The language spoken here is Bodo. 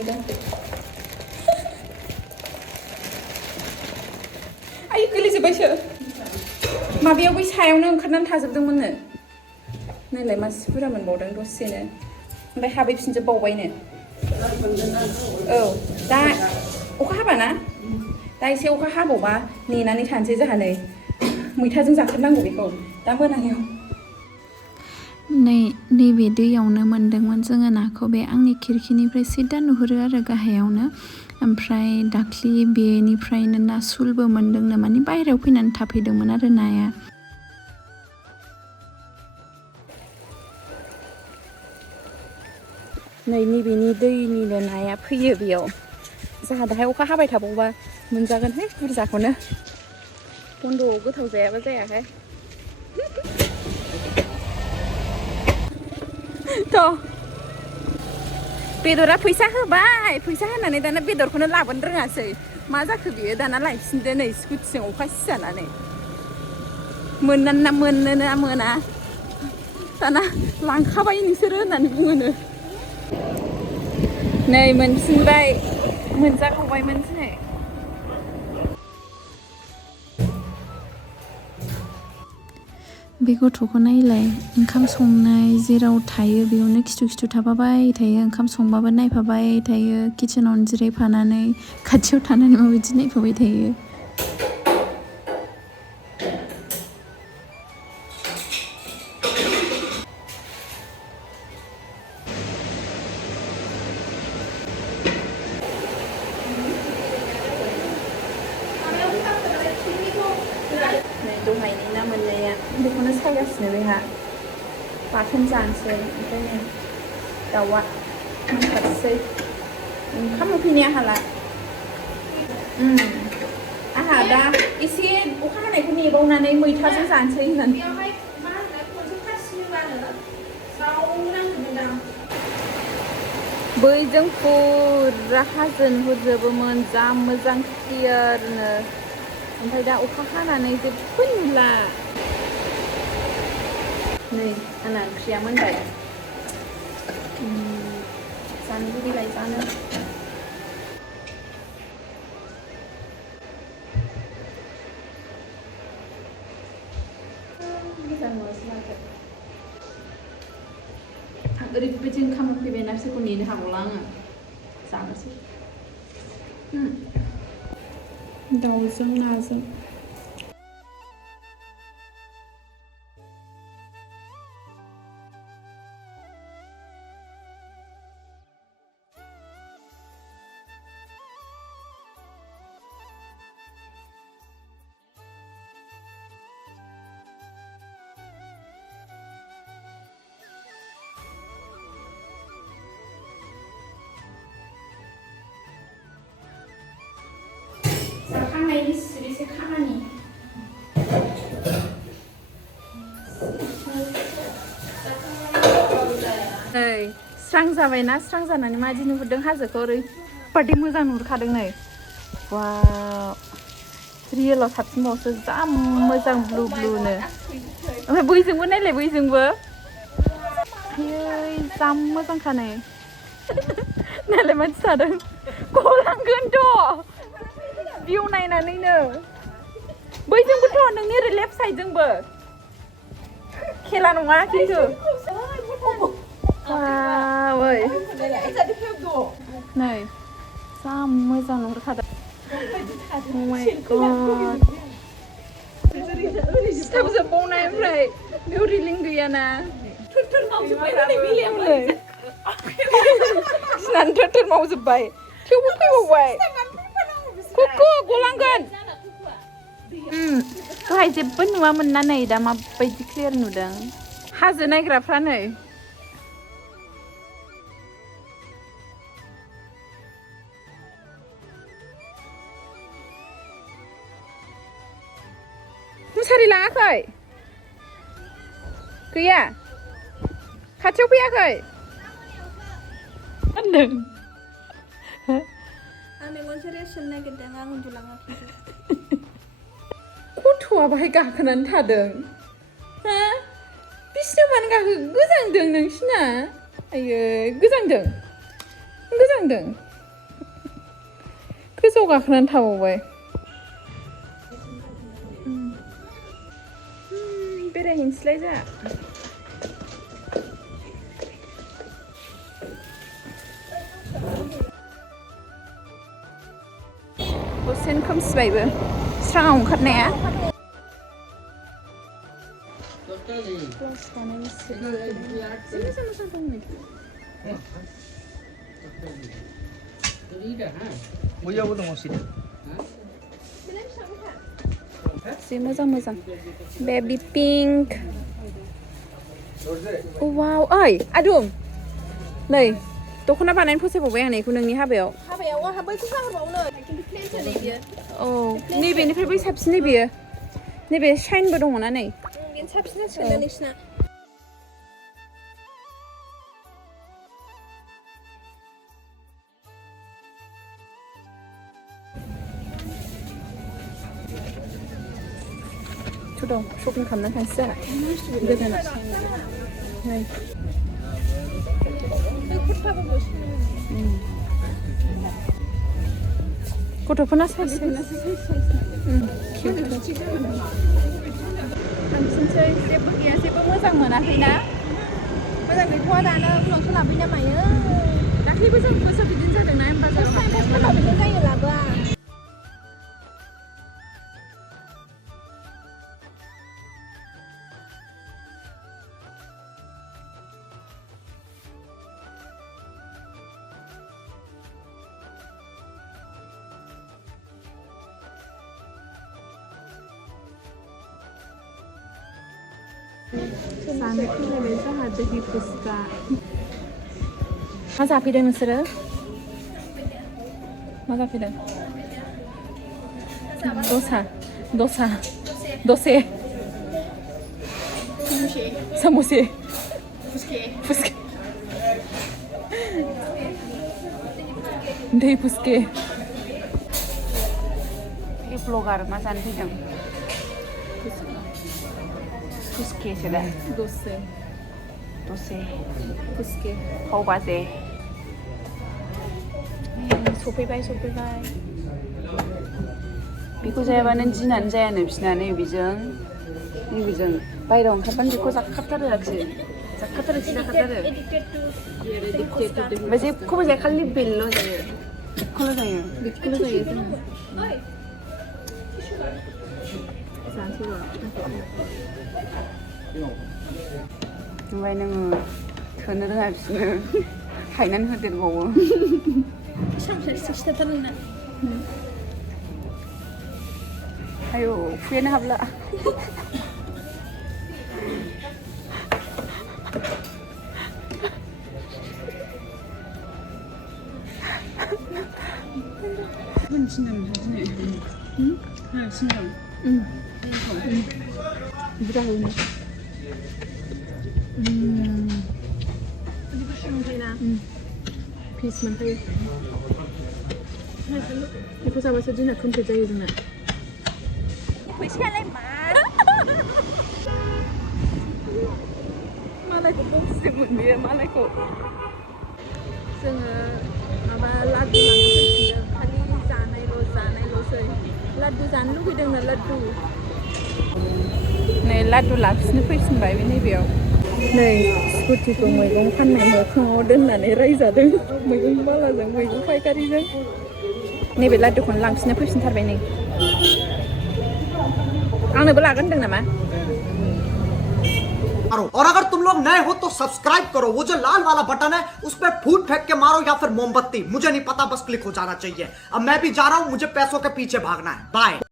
नुदों आइ गोलैजोब्बायसो माबायाव बै सायावनो ओंखारनानै थाजोबदोंमोननो नायलाय मासे बुरजा मोनबावदों दसेनो ओमफ्राय हाबैफिनजोबबावबायनो औ दा अखा हाबाना दा एसे अखा हाबावबा नेनानै थानोसै जोंहा नै मैथाजों जाथारनांगौ बेखौ दा मोनायाव नैबे दैयावनो मोनदोंमोन जोङो नाखौ बे आंनि खिरखिनिफ्राय सिदा नुहुरो आरो गाहायावनो ओमफ्राय दाख्लि बेनिफ्रायनो ना सुलबो मोनदोंनो माने बायहेरायाव फैनानै थाफैदोंमोन आरो नाया नै नैबेनि दैनिनो नाया फैयो बेयाव जोंहा दाहाय अखा हाबाय थाबावबा मोनजागोनहाय बुरजाखौनो बन्द'आव गोथाव जायाबा जायाहाय थ' बेदरा फैसा होबाय फैसा होनानै दाना बेदरखौनो लाबोनो रोङासै मा जाखो बियो दाना लायफिनदो नै स्कुटिजों अखा सिजानानै मोनोना मोना दाना लांखाबाय नोंसोरो होननानै बुङोनो नै मोनफिनबाय मोनजाबावबायमोन दिनै बे गथ'खौ नायलाय ओंखाम संनाय जेराव थायो बेयावनो खिथु खिथु थाफाबाय थायो ओंखाम संबाबो नायफाबाय थायो किटचेनावनो जिरायफानानै खाथियाव थानानै माबायदि नायफाबाय थायो दहायनि ना मोननाया बेखौनो सायगासिनो बेहा बाथोन जानोसै ओमफ्राय नै दाउआ मोनखादोसै ओंखाम उखैनाया हाला आंहा दा एसे अखा हानायखौ नेबावनानै मैथाजों जानोसै होननानै बैजों फुरा हाजो नुहुरजोबोमोन जा मोजां क्लियारनो ओमफ्राय दा अखा हानानै जेबो नुला नै आंना ओंख्रिया मोनबाय जानो लुगैलाय जानो मोजां नुवासै आं ओरैबायदि ओंखाम उखैबायना बिसोरखौ नेनो हागौला आङो जानोसै दाउजों नाजों जाखांनायनि सिरिसे खामानि नै स्रां जाबायना स्रां जानानै माबायदि नुहुरदों हाजोखौ ओरैबादि मोजां नुहुरखादों नै वाव रियेलाव साबसिनबावसो जा मोजां ब्लु ब्लुनो ओमफ्राय बैजोंबो नायलाय बैजोंबो आयै जा मोजांखा नै नायलाय मानसि थादों गलांगोनथ' भिउ नायनानैनो बैजोंबोथ' नोंनि ओरै लेफ्ट साइडजोंबो खेला नङा खिन्थु वावै नै जा मोजां नुहुरखादों oh my god सिथाबजोबबावनाय ओमफ्राय बेयाव रिलिं गैयाना थोर मावजोब्बाय हनै बेलायावलाय गिनानै थोर मावजोब्बाय थेवबो फैबावबाय कुकु गलांगोन दहाय जेबो नुवामोन ना नै दा माबायदि क्लियार नुदों हाजो नायग्राफ्रा नै मुसारि लाङाखै गैया खाथियाव फैयाखै होनदों आं मेगन रेसन नागिरदों आं उन्दुलाङाखै गथ'आ बाहाय गाखोनानै थादों हा बिसिनाव मानो गाखो गोजांदों नोंसिना आयै गोजांदों गोजौआव गाखोनानै थाबावबाय बेरायहैनोसैलाय जोंहा दसेनो खोमसिबायबो स्राङाव ओंखारनाया जि मोजां मोजां बेबि पिंक वाव ओइ आदुम नै दख'ना बानायनो फसायबावबाय आं नैखौ नोंनि हाबायाव आंहा बैखौ जाहोबावनो खिन्थु प्लेनसो नै बियो औ नैबेनिफ्राय बै साबसिन नैबेयो नैबे शाइनबो दङना नै बेनो साबसिन जासिगोन ना नोंसिना दं शपिं खालामना थांसै जोंहा गोजानाव नै गथ'फोरना साइज थांफिनसै जेबो गैया जेबो मोजां मोनाखैना मोजां गैथ'वा दानो उनावसो लाबोयो ना मायो दाख्लैबो जों गोसो बिदिनो जादोंना बाजाराव फार्स्टआव बिदिनो जायो लाबोआ जानो फैलायबाय जोंहा दहि फुचका मा जाफैदों नोंसोरो मा जाफैदों दसे समोसे फुचके दहि फुचके ब्लगार मा जानो फैदों फुचकेसो दा दसे फुचके पाव बाजे सफैबाय बेखौ जायाबानो दिनानो जायानो बिसिना नैबेजों बायहेरायाव ओंखारबानो बेखौ जाखाथारो ओमफ्राय जेबखौबो जाया खालि बेल' जायो बेखौल' जायो जोङो ओमफ्राय नोङो थोनो रोङा बिसोरनो हायनानै होदेरबावो आयौ फुयेनो हाबला पिस मोनखायो बेखौ जाबासो दिना कमप्लिट जायो जोंना फैसायालाय मा मालायखौ बखिदोंमोन बेयो मालायखौ जोङो माबा लादु लांनो फैफिनदों खालि जानायल'सै लादु जानो लुगैदोंनो लादु नै लादु लाखिनो फैफिनबाय बे नैबेयाव नै स्कुटिखौ मैगं फाननाय मोखाङाव दोननानै रायजादों मैगं बालाजों मैगं फायखारिजों नैबे लादुखौनो लांफिननो फैफिनथारबाय नै आंनोबो लागोन होनदों नामा और अगर तुम लोग नए हो तो सब्सक्राइब करो वो जो लाल वाला बटन है उस पर फूट फेंक के मारो या फिर मोमबत्ती मुझे नहीं पता बस क्लिक हो जाना चाहिए अब मैं भी जा रहा हूं मुझे पैसों के पीछे भागना है बाय